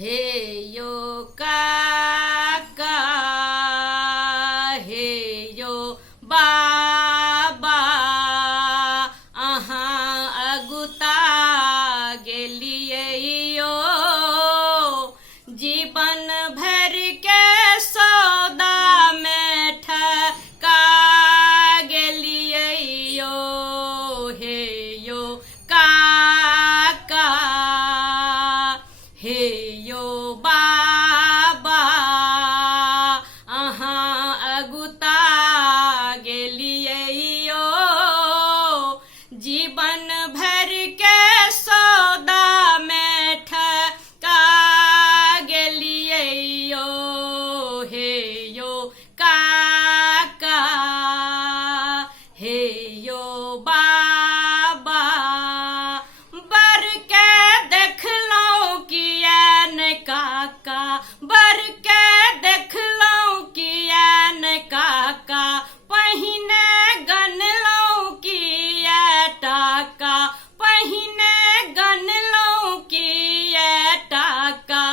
हे यो काका, हे यो बाबा, अहाँ अगुता गेलियै यो, जीवन भर के सौदा में ठका गेलियै यो। हे यो काका, हे यो बाबा, अहाँ अगुता गेलियै यो, जीवन भर के सौदा में ठका गेलियै यो। हे यो काका, हे यो बाबा, बर के देखलौं किया ने काका, बर के देखलौं किया ने काका, पहिने गनलौं किया टाका, पहिने गनलौं किया टाका।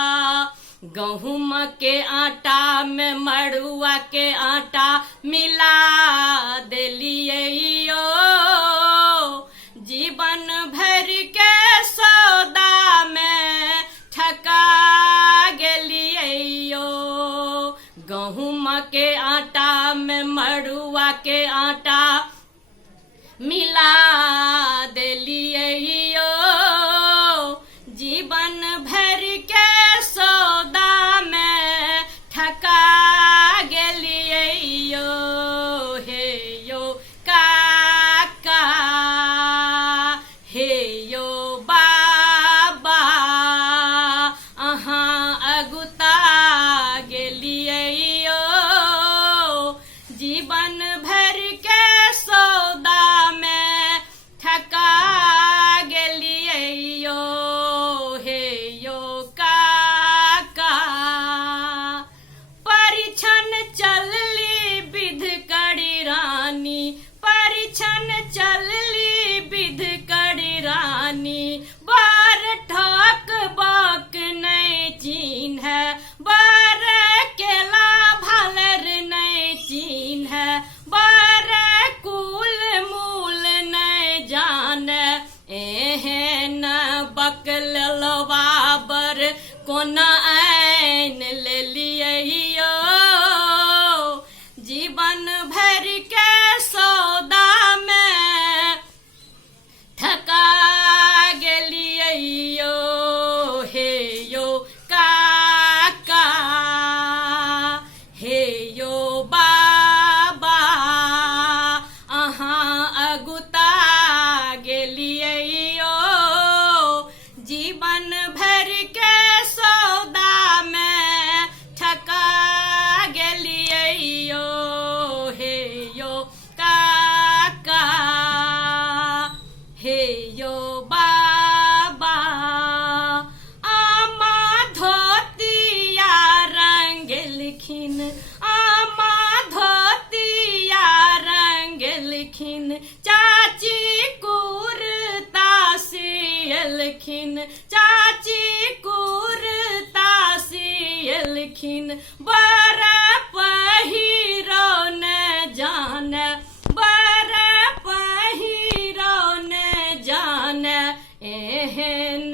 गहुम के आटा में मड़ुआ के आटा मिला देलियै यो, जीवन भर के सौदा में ठका गेलियै यो। गहुम के आटा में मड़ुआ के आटा मिला देलियै यो, जीवन भर के सौदा में ठका गेलियै यो। हे यो काका, हे यो बाबा, अहाँ अगुता गेलियै यो, जीवन भर के सौदा में ठका गेलियै यो। हे यो काका, परिछन चलली विध करी रानी, परिछन चलली विध करी रानी, बार ठोक बाक नहीं चीन है, बार केला भलर नहीं चीन है, बार कुल मूल नहीं जान, एहन बकलवा बर कोना ऐन लेलियै यो, जीवन भर के सौदा में ठका गेलियै यो। हे यो काका, हे यो बाबा, अहाँ अगुता गेलियै यो, जीवन भर के सौदा में ठका गेलियै यो। हे यो काका, हे यो बाबा, आमा धोतिया रंगलखिन, आमा धोतिया रंगलखिन, चाची कुर्ता सियलखिन, चाची कुर्ता सियलखिन, बर पहिरो न जान, बर पहिरो न जान, एहन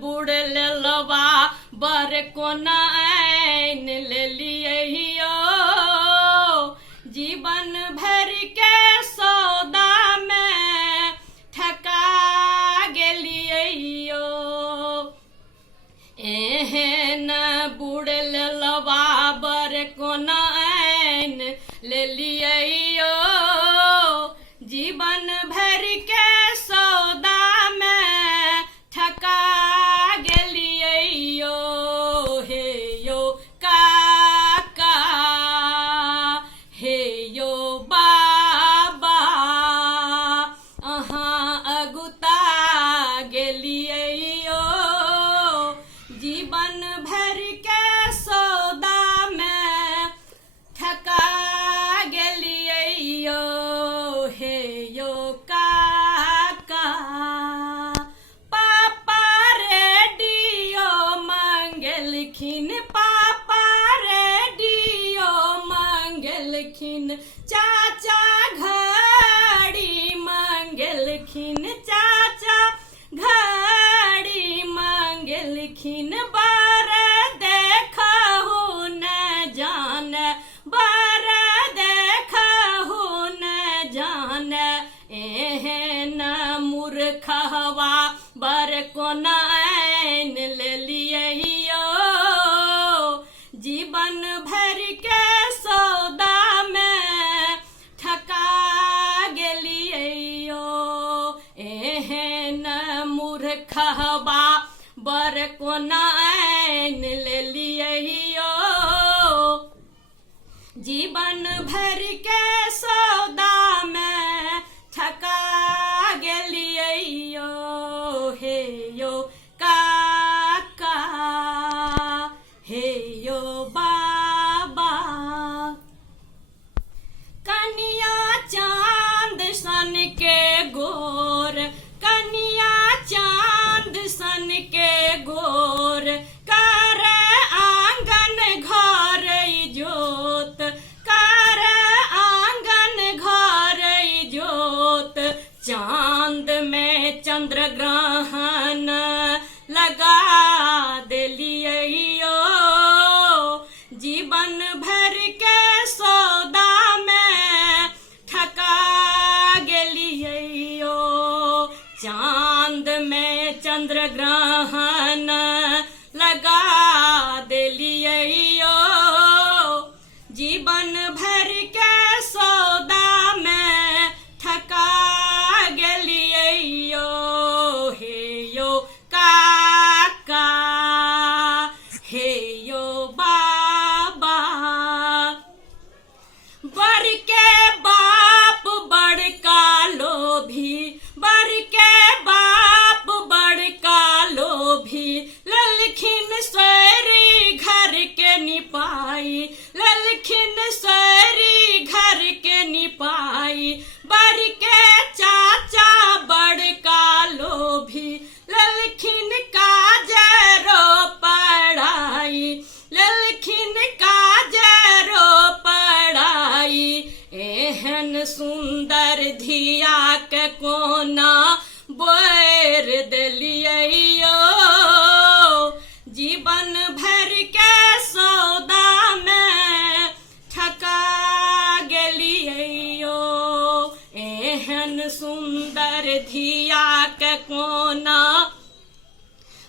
बुढ़लवा बर कोना ऐन लेलियै यो, जीवन भर के सौदा में ठका गेलियै यो। एहन बुढ़लवा बर कोना ऐन लेलियै यो, जीवन भर के सौदा में ठका गेलियै यो। हे यो काका, हे यो बाबा, अहाँ अगुता गेलियै यो, जीवन भर ललखिन बार देखहु न जान, बार देखहु न जान, एहन मूर्खवा बर कोन ऐन लेलियो। जीवन भर के सौदा में ठका गेलियो, एहन मूर्खवा बर कोन ऐन लेलियो। जीवन भर के सौदा में ठका गेलियो। हे यो काका, हे यो बाबा, कनिया चांद सन के गोर, कनिया चांद सन के गोर, कर आंगन घर जोत, कर आंगन घर जोत। चांद में चंद्र ग्रहण लगा देलियो। जीवन भर के सौदा में ठका गेलियो। चांद में चंद्र ग्रहण लगा देलियो। जीवन भर के सौदा में ठका गेलियो। हे यो काका, हे यो बाबा, बर के बाप बड़का लोभी, बर के बाप बड़का लोभी, ललखिन सरी घर के निपाई, ललखिन सरी घर के निपाई। बर के चाचा बड़का लोभी, ललखिन काजरो पढ़ाई, ललखिन काजरो पढ़ाई। एहन सुंदर धिया के कोना बोर देलियो। जीवन भर के सौदा में ठका गेलियो। एहन सुंदर धिया के कोना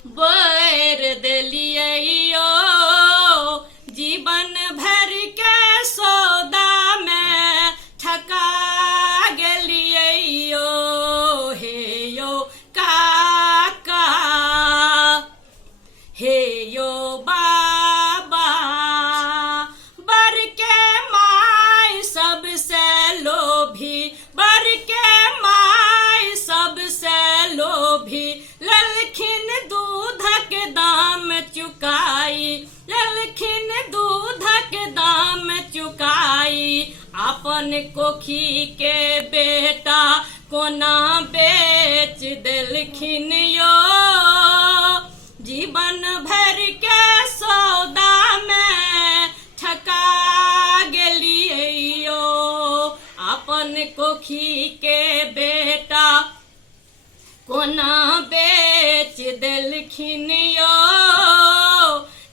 बोर देलियो। जीवन भर के सौदा में ठका गेलियो। हे यो काका, हे यो बाबा, बर के माय सबसे लोभी, बर के माय सबसे लोभी। ललखिन दूध के दाम चुकाई, ललखिन दूध के दाम चुकाई। अपन कोखी के बेटा कोना बेच देलखिन यो। जीवन भर के सौदा में ठका गेलियो। अपन कोखी के बेटा कोना बेच देलखिन यो।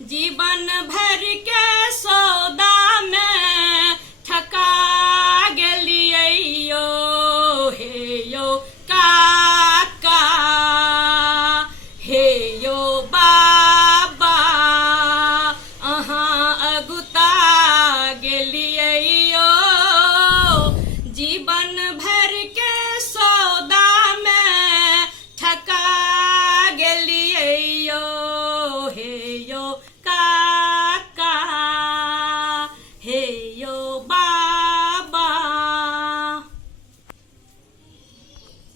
जीवन भर के सौदा में ठका गेलियो। हे यो